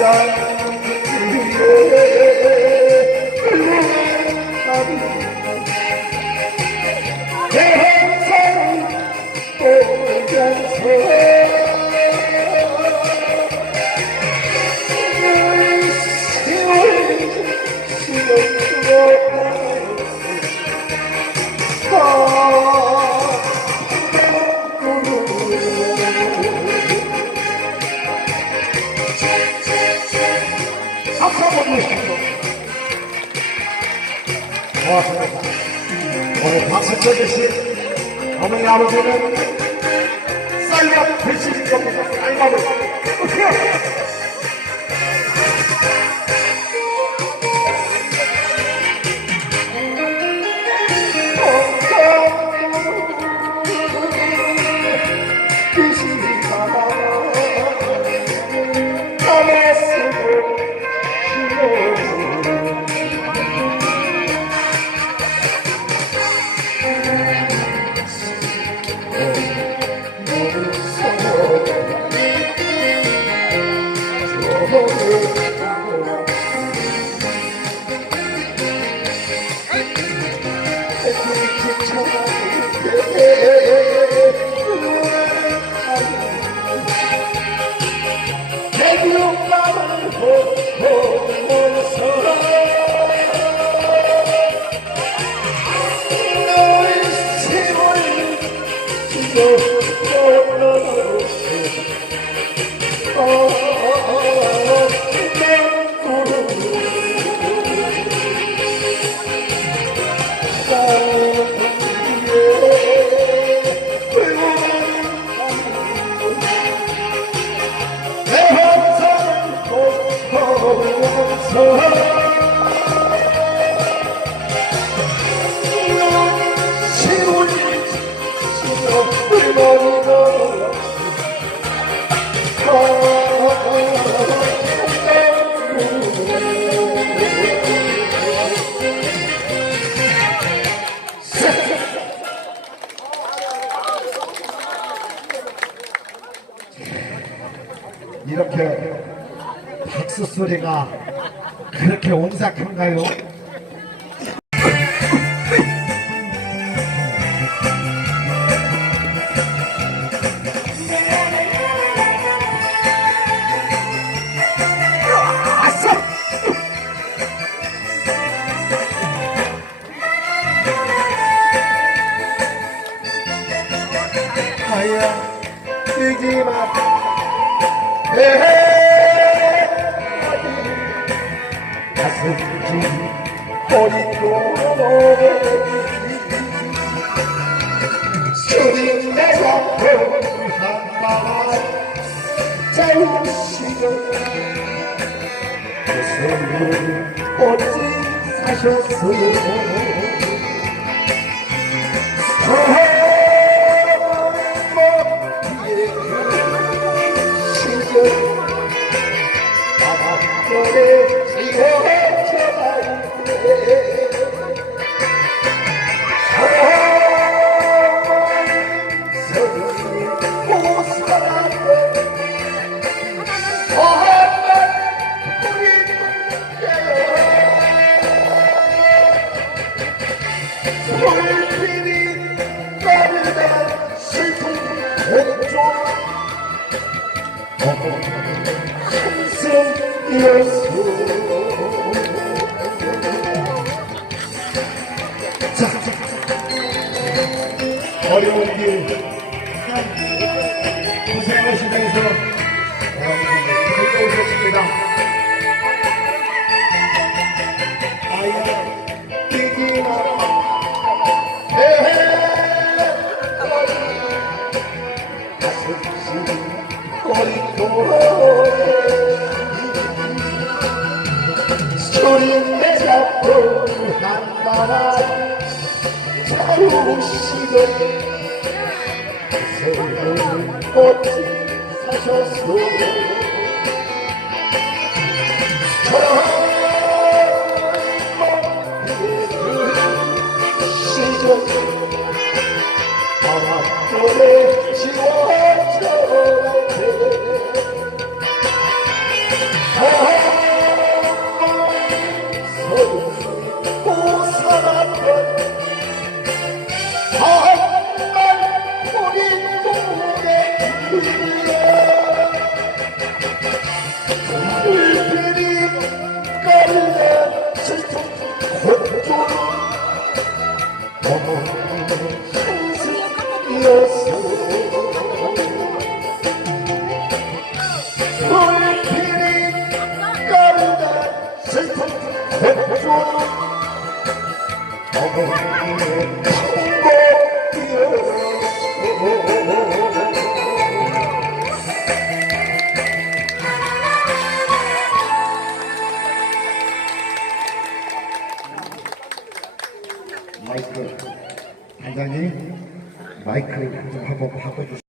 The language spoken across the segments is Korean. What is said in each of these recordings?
고맙습니다. 오늘 박수 쳐주신 어머니 아버지는 쌀밥 드실 겁니다. 쌀밥을 어떻게 이렇게 박수 소리가 그렇게 온삭한가요? 아야 뛰지마 가슴이 버리고 소리 내서 한바람 자유시간 무슨 어찌 사셨어요 어려운 길 고생하시면서 즐거우셨습니다. 아야 뛰지 마라 소리 내잡고 한바람 자유시간 새로운 꽃이 사셨소 시간 바람결에 지워져 불길이 따르다 슬픈 백조 어머니의 마이크 단장님 마이크 좀 한번 바꿔주세요.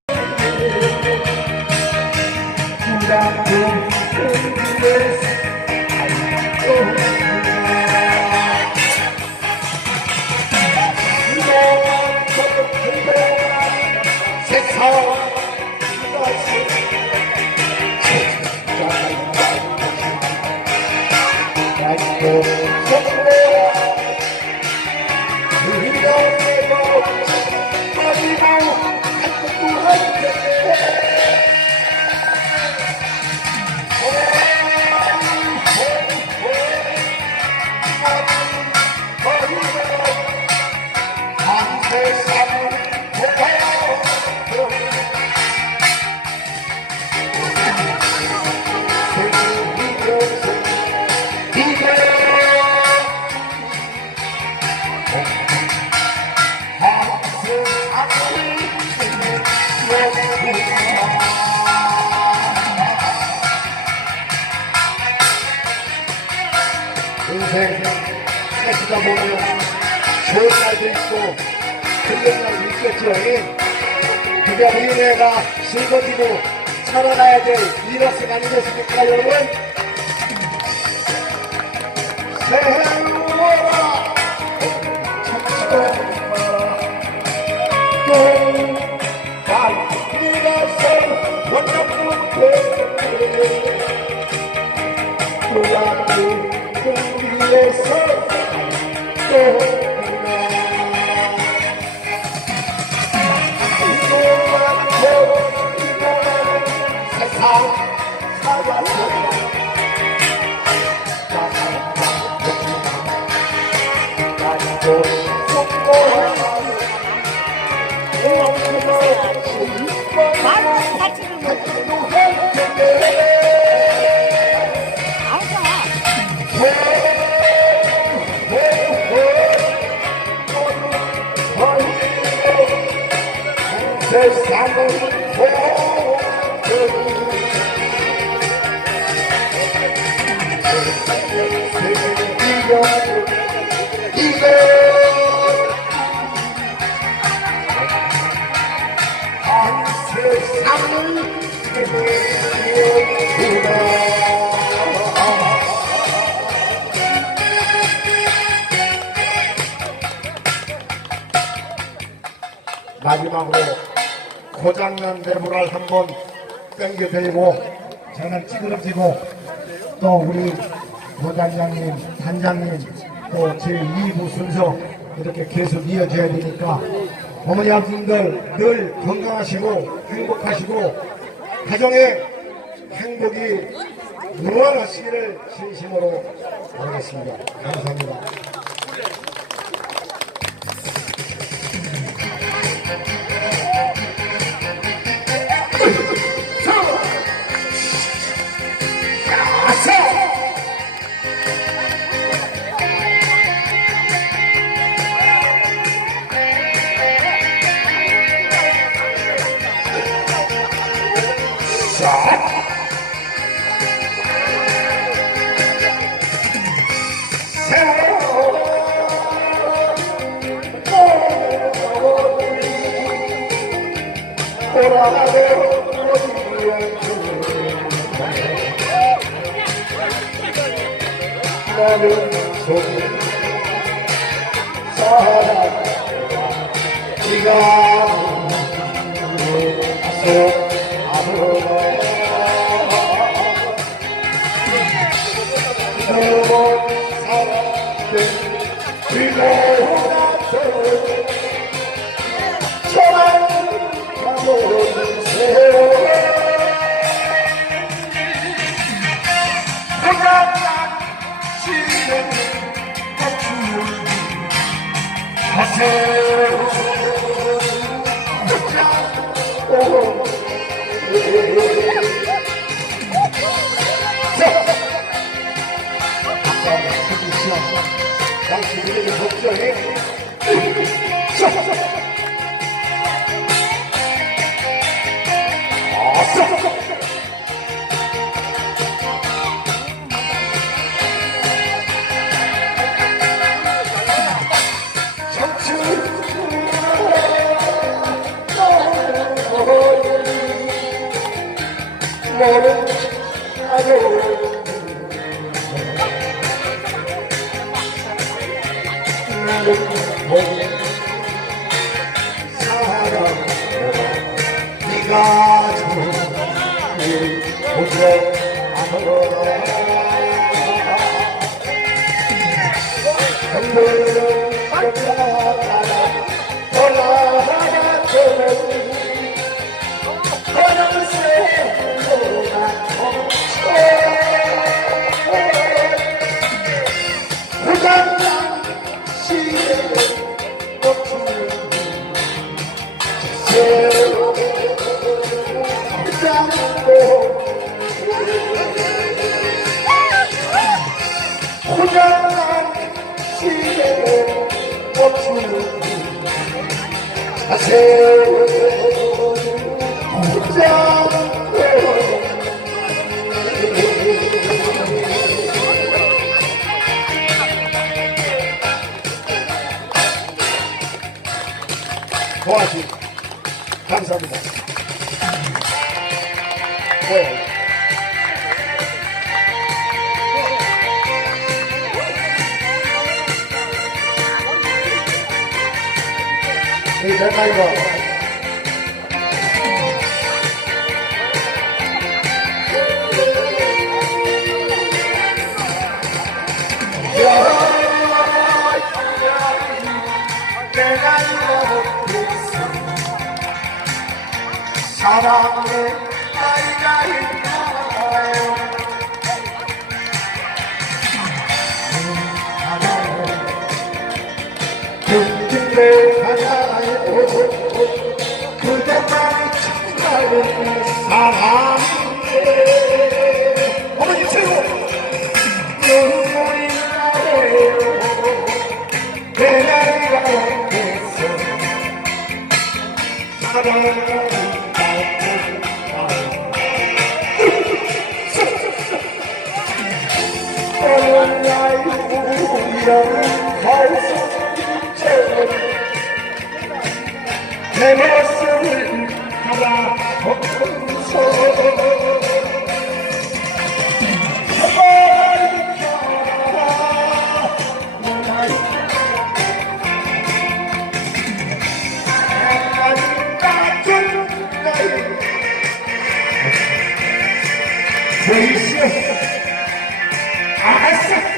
인생 살다 보면 좋은 날도 있고 힘든 날도 있겠지요. 그게 우리네가 실거지고 살아가야 될 일업생 아니겠습니까 여러분? 세월아 참치고 또 빨리 가서 원정부터 돌아도 위에서 떠나 이동하는 세상 살아서 나도 성공하고 나는 같이 세상을 보고 이거 한 세상을 보구나. 마지막으로 고장난 내부를 한번 땡겨대고 저는 찌그러지고 또 우리 부단장님, 단장님 또 제2부 순서 이렇게 계속 이어져야 되니까 어머니 아버님들 늘 건강하시고 행복하시고 가정의 행복이 무한하시기를 진심으로 바라겠습니다. 감사합니다. 나는 속에 사랑 네가 속 아무나 너무 사랑된 그리고 나서 저만 가보는 세월 하세요. 너는 나도 나는 보니 사랑보다 네가 좋니 오직 않으라 흔들려 돌아가는 도와주시 감사합니다. 네. 이 대가이가 사랑의 나이가 있나요? 든든해 하나요 그대만 찾아오는 사랑에 어머니 최고 눈물이 나요 내 나이가 어때서 사랑을 내 모습을 바라보면서 왜 있어? 알았어.